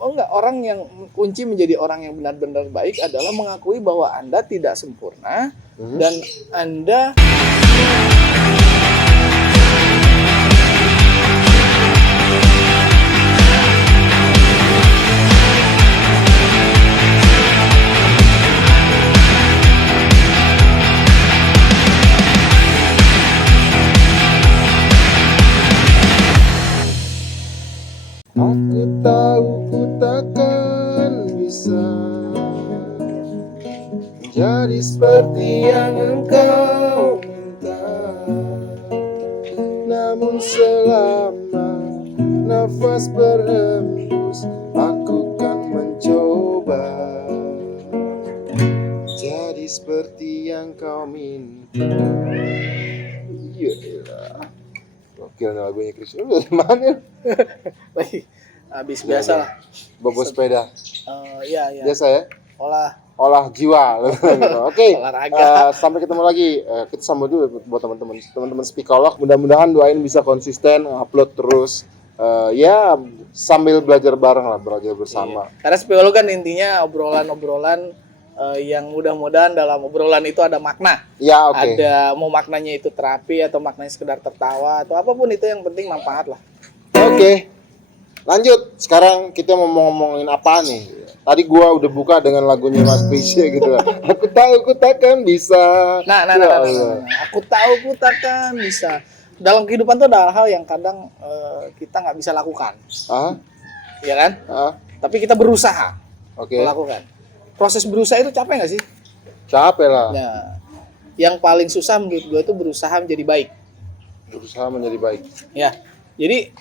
enggak, orang yang kunci menjadi orang yang benar-benar baik adalah mengakui bahwa Anda tidak sempurna dan Anda Aku tahu ku takkan bisa menjadi seperti yang engkau minta, namun selama nafas berhembus aku kan mencoba jadi seperti yang kau minta. Iyalah, gokil nih lagunya Chris. Lu dari mana? lagi habis biasa lah. Bawa sepeda. Iya. Biasa ya? Olah jiwa. Oke. Olahraga. Sampai ketemu lagi. Kita sambut dulu buat teman-teman Speakolog. Mudah-mudahan doain bisa konsisten upload terus. Ya sambil belajar bareng lah, belajar bersama. Karena psikolog kan intinya obrolan-obrolan yang mudah-mudahan dalam obrolan itu ada makna. Ya, oke. Ada mau maknanya itu terapi atau maknanya sekedar tertawa atau apapun itu, yang penting manfaat lah. Oke. Lanjut. Sekarang kita mau ngomongin apa nih? Tadi gua udah buka dengan lagunya Mas Prisya gitu lah. Aku tahu ku takkan bisa. Nah. Aku tahu ku takkan bisa. Dalam kehidupan tuh ada hal yang kadang kita nggak bisa lakukan. Iya kan? Tapi kita berusaha melakukan. Proses berusaha itu capek nggak sih? Capek lah. Nah, yang paling susah menurut gue itu berusaha menjadi baik. Berusaha menjadi baik. Ya, jadi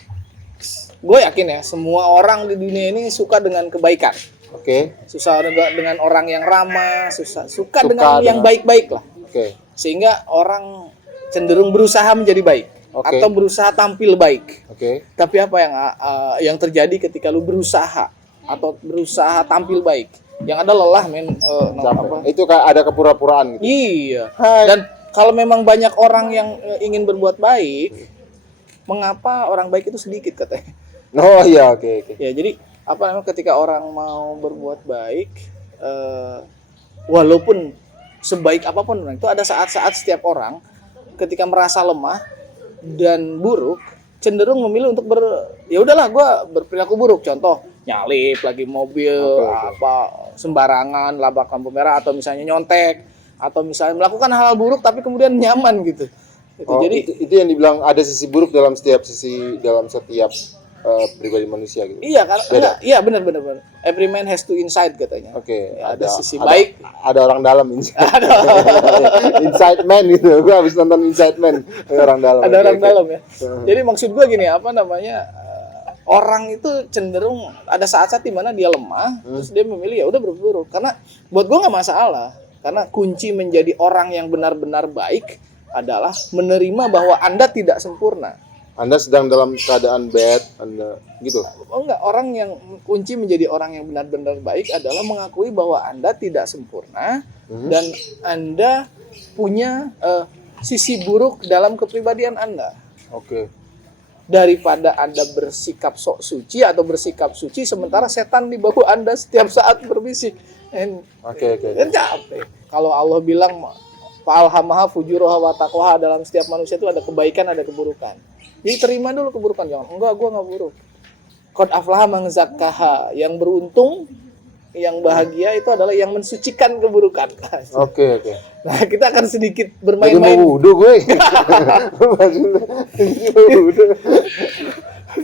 gue yakin ya semua orang di dunia ini suka dengan kebaikan. Oke. Susah dengan orang yang ramah, suka dengan yang baik-baik lah. Oke. Sehingga orang cenderung berusaha menjadi baik atau berusaha tampil baik. Oke. Tapi apa yang terjadi ketika lu berusaha atau berusaha tampil baik? Yang ada lelah, men. Itu kayak ada kepura-puraan gitu. Iya. Dan kalau memang banyak orang yang ingin berbuat baik, mengapa orang baik itu sedikit katanya? Oh iya, oke. Ya, jadi ketika orang mau berbuat baik, walaupun sebaik apapun, itu ada saat-saat setiap orang ketika merasa lemah dan buruk, cenderung memilih untuk ya udahlah, gue berperilaku buruk. Contoh, nyalip lagi mobil, sembarangan, labrak lampu merah, atau misalnya nyontek, atau misalnya melakukan hal buruk tapi kemudian nyaman gitu. Jadi itu yang dibilang ada sisi buruk dalam setiap pribadi manusia gitu. Iya kan? Iya benar. Every man has two inside katanya. Oke. Ada sisi baik. Ada orang dalam inside. Inside man gitu. Gue habis nonton Inside Man. Orang dalam. Ada orang dalam ya. Jadi maksud gue gini, orang itu cenderung ada saat-saat di mana dia lemah, terus dia memilih ya udah berburuk. Karena buat gue nggak masalah. Karena kunci menjadi orang yang benar-benar baik adalah menerima bahwa Anda tidak sempurna. Anda sedang dalam keadaan bad, Anda gitu. Enggak, orang yang kunci menjadi orang yang benar-benar baik adalah mengakui bahwa Anda tidak sempurna dan Anda punya sisi buruk dalam kepribadian Anda. Oke. Daripada Anda bersikap sok suci atau bersikap suci sementara setan di bahu Anda setiap saat berbisik. Oke. Kan capek. Kalau Allah bilang fa'alhamaha fujuraha wa taqwaha, dalam setiap manusia itu ada kebaikan, ada keburukan. Jadi terima dulu keburukan, jangan enggak, gua enggak buruk. Qad aflaha man zakkaha, yang beruntung, yang bahagia itu adalah yang mensucikan keburukan. Oke. Nah, kita akan sedikit bermain-main. Jadi mau wudu gue.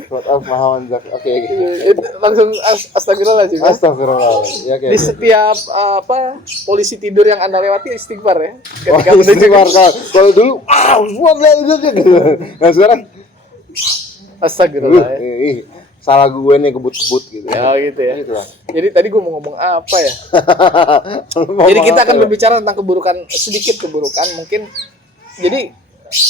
Qad aflaha man zakkaha. Oke. Langsung astagfirullahaladzim. Astagfirullah. Ya, Di setiap polisi tidur yang Anda lewati istighfar ya. Ketika istighfar kalau dulu buat gitu. Nah, sekarang astagfirullah ya. Salah gue nih kebut-kebut gitu. Ya gitu ya. Gitu lah. Jadi tadi gue mau ngomong apa ya? Jadi kita akan berbicara tentang keburukan, sedikit keburukan mungkin. Jadi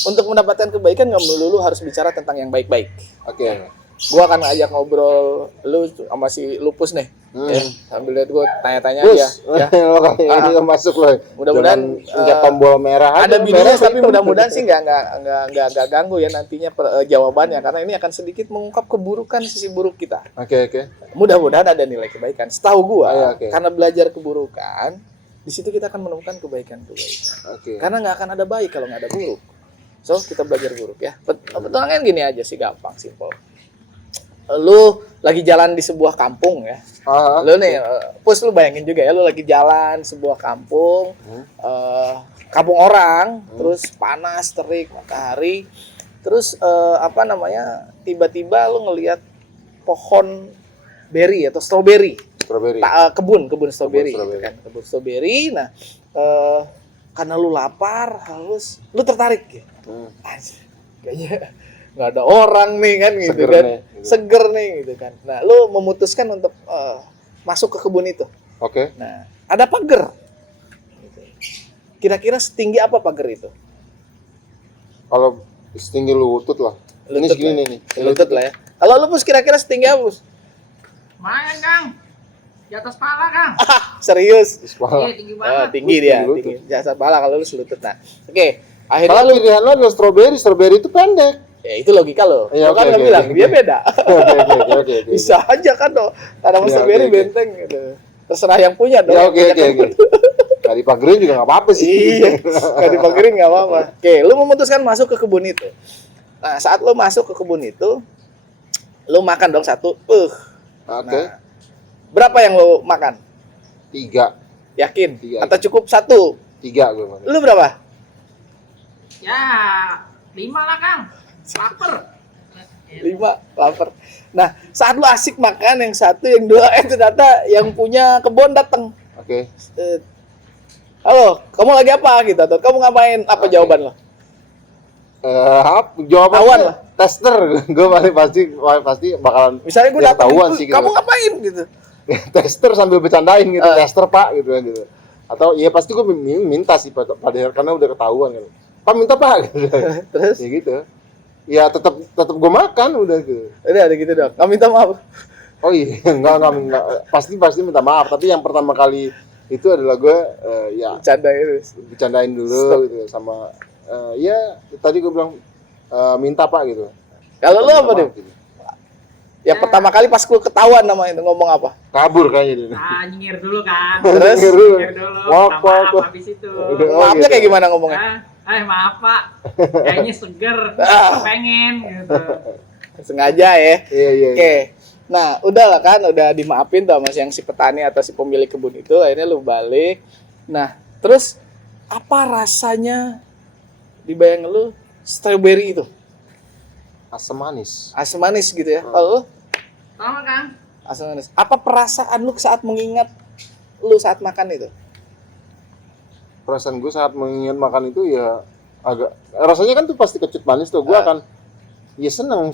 untuk mendapatkan kebaikan nggak melulu harus bicara tentang yang baik-baik. Oke. gua akan ngajak ngobrol lu sama si Lupus nih. Ya, sambil lihat gua tanya-tanya dia. Ya. Ini masuk loh. Mudah-mudahan injak tombol merah ada aja, bininya, merah tapi hitam. mudah-mudahan sih nggak ganggu ya nantinya jawabannya, karena ini akan sedikit mengungkap keburukan sisi buruk kita. Oke. Mudah-mudahan ada nilai kebaikan. Setahu gua, Oh, iya, oke. karena belajar keburukan, di situ kita akan menemukan kebaikan-kebaikan. Oke. Karena nggak akan ada baik kalau nggak ada buruk. So, kita belajar buruk ya. Betul kan gini aja sih, gampang, simple. Lu lagi jalan di sebuah kampung ya. Lu nih, Pus, lu bayangin juga ya, lu lagi jalan sebuah kampung, kampung orang, terus panas, terik, matahari, terus tiba-tiba lu ngelihat pohon beri atau stroberi. Strawberry. Kebun stroberi, strawberry. gitu kan, kebun stroberi. Nah, karena lu lapar, lu tertarik ya. Anjir, kayaknya nggak ada orang nih kan, gitu Seger kan, nih, gitu. seger nih gitu kan. Nah, lu memutuskan untuk masuk ke kebun itu. Oke. Nah, ada pagar. Kira-kira setinggi apa pagar itu? Kalau setinggi lutut lah. Ini Lutut segini lah. nih. Lutut lah ya. Kalau lu, Pus, kira-kira setinggi apa, Pus? Main, Kang. Di atas pala, Kang. Serius? Kepala. Iya, tinggi banget. Tinggi dia, Tinggi lutut. tinggi. Jasa pala kalau lu selutut. Nah, oke. Akhirnya Kalau lu, pilihan lo adalah strawberry itu pendek. ya itu logika lo. Iya, Lo kan oke, nggak oke, bilang, oke. dia beda. Oke. Bisa aja kan dong. Tanaman Iya, strawberry oke, oke. benteng gitu. Terserah yang punya dong. Ya yang oke. punya kebun. Nggak dipagerin juga nggak apa-apa sih. Iya, nggak dipagerin nggak apa-apa. Oke, lu memutuskan masuk ke kebun itu. Nah, saat lu masuk ke kebun itu, lu makan dong satu. Oke. Nah, berapa yang lu makan? 3 Yakin? Tiga. Atau cukup satu? gue makan. Lu berapa? Ya, 5 lah, Kang. Laper. 5, lapar. Nah, saat lu asik makan yang satu, yang dua, ternyata yang punya kebun datang. Oke. Halo, kamu lagi apa gitu? Atau kamu ngapain? Apa Oke. jawaban lo? Jawabannya Tawan lah. tester. Gue pasti bakalan Misalnya gue ya, datang, ketahuan sih gitu. kamu ngapain gitu? Tester sambil bercandain gitu, tester Pak gitu kan gitu. Atau ya pasti gue minta sih pada karena udah ketahuan kan. Pak minta Pak gitu. Terus? Ya gitu. Ya tetap gue makan udah gitu. Udah ada gitu dong. Kamu minta maaf. Oh iya, enggak. Pasti minta maaf, tapi yang pertama kali itu adalah gue ya Canda itu. bercandain dulu gitu sama ya tadi gue bilang minta Pak gitu. Kalau lu Minta apa maaf, deh? gitu. Ya pertama kali pas lu ketahuan nama itu ngomong apa? Kabur kayaknya dia. Nah, nyengir dulu, Kang. Terus? Nyengir dulu. Wak, Minta maaf wak. habis itu. Udah. Oh, Maafnya gitu. kayak gimana ngomongnya? Maaf, Pak. Kayaknya seger. Pengen gitu. Sengaja ya. Iya. Oke. Nah, udahlah kan, udah dimaafin tuh sama si petani atau si pemilik kebun itu. Akhirnya lu balik. Nah, terus apa rasanya dibayang lu strawberry itu? Asam manis. Asam manis gitu ya. Kalau lu Sama, Kang. asam manis. Apa perasaan lu saat mengingat lu saat makan itu? Perasaan gue saat mengingat makan itu ya agak rasanya kan tuh pasti kecut manis tuh. Gue akan ya senang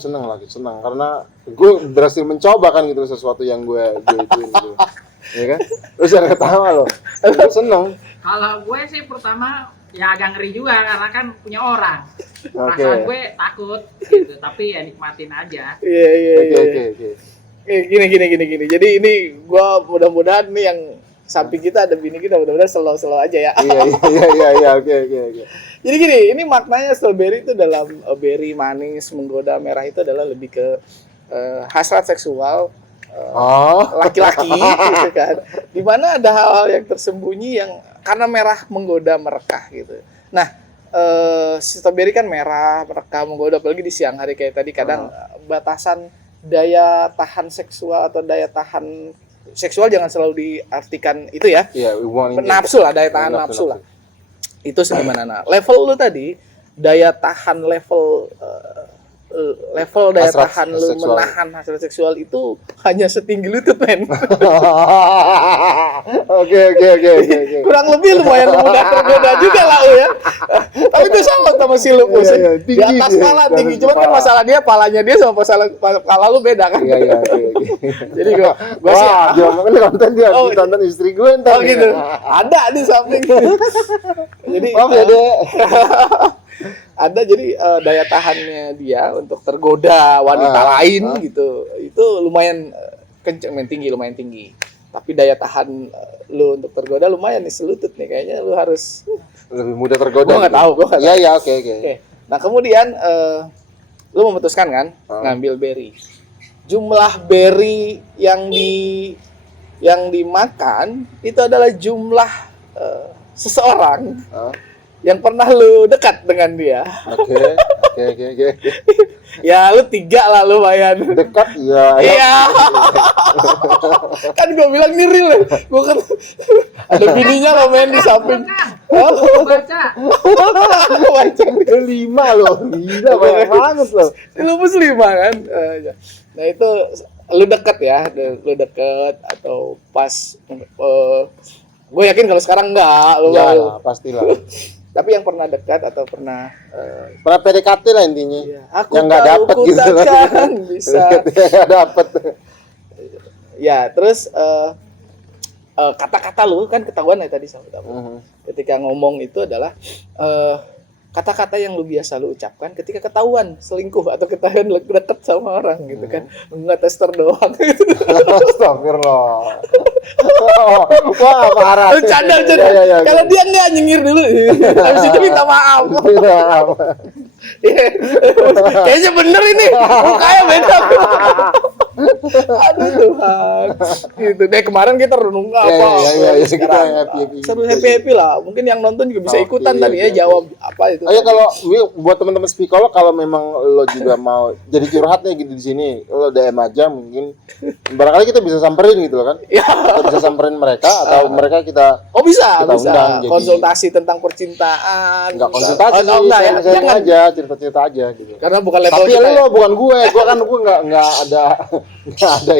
karena gue berhasil mencoba kan gitu sesuatu yang gue ituin gitu. Ya kan? Terus jangan ketawa loh. Gue senang. Kalau gue sih pertama ya agak ngeri juga karena kan punya orang. Oke. Perasaan gue takut gitu, tapi ya nikmatin aja. Iya. Oke. Gini. Jadi ini gua mudah-mudahan nih yang samping kita ada bini kita, mudah-mudahan slow aja ya. Iya. Oke. Jadi gini, ini maknanya strawberry itu dalam berry manis menggoda merah itu adalah lebih ke hasrat seksual laki-laki gitu kan. Dimana ada hal-hal yang tersembunyi yang karena merah menggoda merekah gitu. Nah, strawberry kan merah, merekah, menggoda, apalagi di siang hari kayak tadi kadang batasan daya tahan seksual atau daya tahan seksual jangan selalu diartikan itu ya. Iya, hubungan Nafsu lah, daya tahan nafsu lah. Itu segimana? Nah, level lu tadi daya tahan level daya Hasrat tahan lu seksual. menahan hasrat seksual itu hanya setinggi lutut, men. Oke. Kurang lebih lumayan mudah tergoda juga lah ya. Tapi gue salut sama si Lupus. Iya, Di tinggi atas dia, pala di tinggi. atas Cuman kan kepala. masalah dia palanya dia sama pala lu beda kan. Iya. Jadi gue sih Wah, jangan konten dia ditonton istri gue ntar. oh gitu. Ada di samping. Jadi Maaf ya, Dek. Ada jadi daya tahannya dia untuk tergoda wanita lain gitu. Itu lumayan kenceng, lumayan tinggi. Tapi daya tahan lu untuk tergoda lumayan nih, selutut nih kayaknya lu harus Lebih mudah tergoda. gua nggak tahu. Iya iya, oke. Oke. Nah, kemudian lu memutuskan kan ngambil berry. Jumlah berry yang dimakan itu adalah jumlah seseorang yang pernah lu dekat dengan dia. Oke. Ya lu 3 lah lumayan. Dekat ya. Iya. Kan gua bilang ini real ya. Gua kan ada bininya lo main di samping. Baca. Baca 5 loh. Gila banyak banget loh. Lupus 5 kan. Nah itu lu deket ya, lu deket atau pas gue yakin kalau sekarang enggak lu. Ya, pastilah. Tapi yang pernah dekat atau pernah Pernah PDKT lah intinya. iya, aku yang nggak tahu dapet ku gitu lah. takkan bisa. Nggak dapet. Ya, terus kata-kata lu kan ketahuan ya tadi sahabat aku. Ketika ngomong itu adalah kata-kata yang lu biasa lu ucapkan ketika ketahuan selingkuh atau ketahuan deket sama orang gitu kan. Enggak tester doang gitu. Astagfirullah. Wah, parah. Bercanda. Ya. Kalau dia enggak nyengir dulu. Habis itu minta maaf. Kayaknya bener ini. Mukanya beda. Aduh Tuhan. Gitu. Deh kemarin kita renung apa. Ya, sekarang happy. Seru happy lah. Mungkin yang nonton juga bisa ikutan tadi ya jawab apa itu. Ayo kalau buat teman-teman psikolog, kalau memang lo juga mau jadi curhatnya gitu di sini, lo DM aja mungkin. Barangkali kita bisa samperin gitu loh kan. Ya. Kita bisa samperin mereka atau mereka kita bisa. undang, jadi konsultasi tentang percintaan. enggak konsultasi sih, enggak ya. sharing aja, cerita-cerita aja gitu. Karena bukan level Tapi kita. lo bukan gue kan gue enggak ada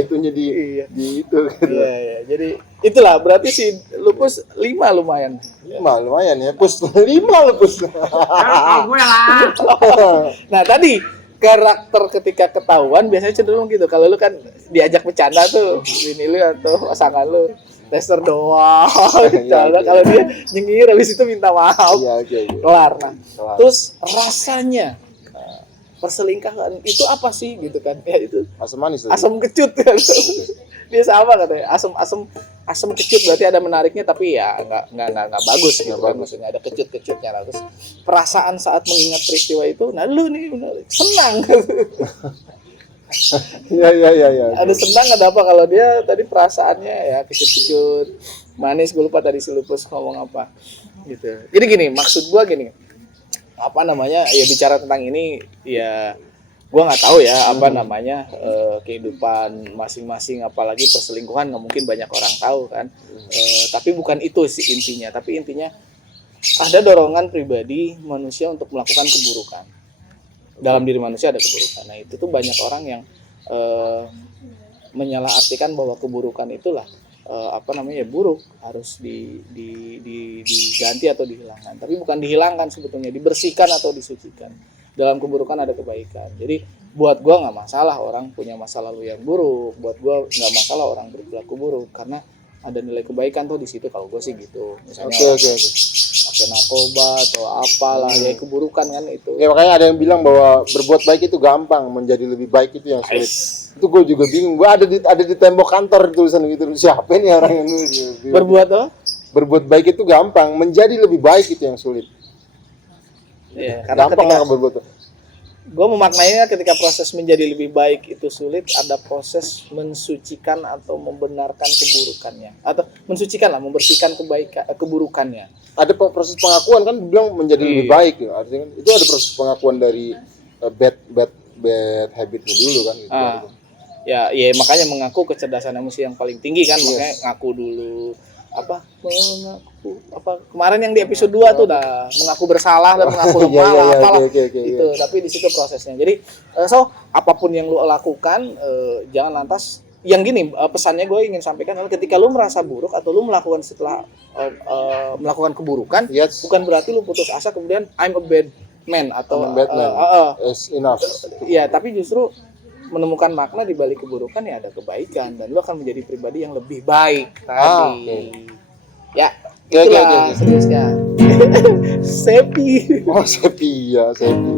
itunya di itu gitu. Iya. Jadi itulah berarti si Lupus 5 lumayan. 5 lumayan ya. Pus 5 lo pus. Kalau gue lah. Nah, tadi karakter ketika ketahuan biasanya cenderung gitu. Kalau lu kan diajak bercanda tuh, ini lu atau pasangan lu tester doang. Bercanda. Kalau dia nyengir habis itu minta maaf. Iya, oke. Kelar. Nah, terus rasanya perselingkuhan itu apa sih gitu kan? Ya itu Asam manis tuh. asam kecut kan. Dia sama katanya. Asam kecut berarti ada menariknya tapi ya enggak bagus gitu kan. Maksudnya ada kecut-kecutnya lah. Terus perasaan saat mengingat peristiwa itu, nah lu nih senang. Iya. Ada senang ada apa kalau dia tadi perasaannya ya kecut-kecut, manis, gue lupa tadi si Lupus ngomong apa gitu. Jadi gini, maksud gua gini. Apa namanya? Ya bicara tentang ini ya gua nggak tahu ya apa namanya kehidupan masing-masing, apalagi perselingkuhan nggak mungkin banyak orang tahu kan. Tapi bukan itu sih intinya. Tapi intinya ada dorongan pribadi manusia untuk melakukan keburukan. Dalam diri manusia ada keburukan. Nah itu tuh banyak orang yang menyalahartikan bahwa keburukan itulah buruk, harus diganti atau dihilangkan. Tapi bukan dihilangkan sebetulnya, dibersihkan atau disucikan. Dalam keburukan ada kebaikan. Jadi buat gua nggak masalah orang punya masa lalu yang buruk. Buat gua nggak masalah orang berperilaku buruk karena ada nilai kebaikan tuh di situ. Kalau gua sih gitu. Misalnya Oke. pakai narkoba atau apalah ya keburukan kan itu. Ya makanya ada yang bilang bahwa berbuat baik itu gampang, menjadi lebih baik itu yang sulit. Itu gue juga bingung. Gue ada di tembok kantor tulisan gitu. Siapa nih orang yang nulis? Berbuat baik itu gampang, menjadi lebih baik itu yang sulit. Ya, karena gampang nggak berbuat. Gue memaknainya ketika proses menjadi lebih baik itu sulit, ada proses mensucikan atau membenarkan keburukannya, atau mensucikan lah, membersihkan keburukannya. Ada proses pengakuan kan bilang menjadi lebih baik ya. Artinya kan itu ada proses pengakuan dari bad habitnya dulu kan gitu. Ya makanya mengaku kecerdasan emosi yang paling tinggi kan, makanya ngaku dulu. Kemarin yang di episode 2 tuh udah mengaku bersalah dan mengaku lemah itu. Tapi di situ prosesnya. Jadi apapun yang lu lakukan jangan lantas yang gini, pesannya gue ingin sampaikan adalah ketika lu merasa buruk atau lu melakukan setelah melakukan keburukan, bukan berarti lu putus asa kemudian I'm a bad man atau is enough. Ya, tapi justru menemukan makna di balik keburukan ya ada kebaikan dan lu akan menjadi pribadi yang lebih baik tadi. Ya, itulah seriusnya. Sepi. Oh, Sepi ya, Sepi.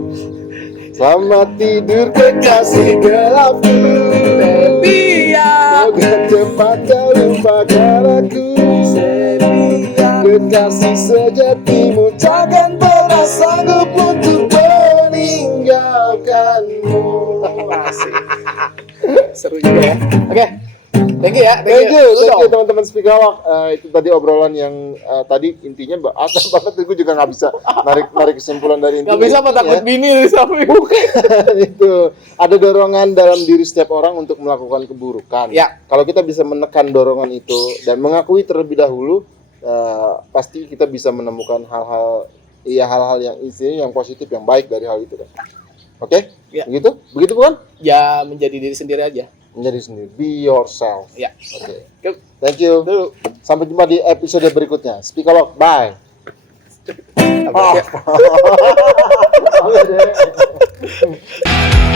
Selamat tidur kekasih gelapku. Sepi ya. Semoga cepat kau lupakan aku. Sepi ya. Kekasih sejatimu takkan pernah sanggup untuk meninggalkanmu. Asik. Seru juga ya. Oke. Thank you ya. Thank you Lu dong. teman-teman Speakerwalk. Itu tadi obrolan yang tadi intinya asal banget, gue juga nggak bisa narik kesimpulan dari intinya. Gak bisa apa takut bini di samping. Itu ada dorongan dalam diri setiap orang untuk melakukan keburukan. Ya. Kalau kita bisa menekan dorongan itu dan mengakui terlebih dahulu, pasti kita bisa menemukan hal-hal yang isinya yang positif, yang baik dari hal itu kan. Oke? Ya. Begitu bukan? Ya menjadi diri sendiri aja. Menjadi sendiri. Be yourself. Ya. Oke. Yuk. Thank you. Dulu. Sampai jumpa di episode berikutnya. Speakerwalk. Bye. Apa ya? Oh.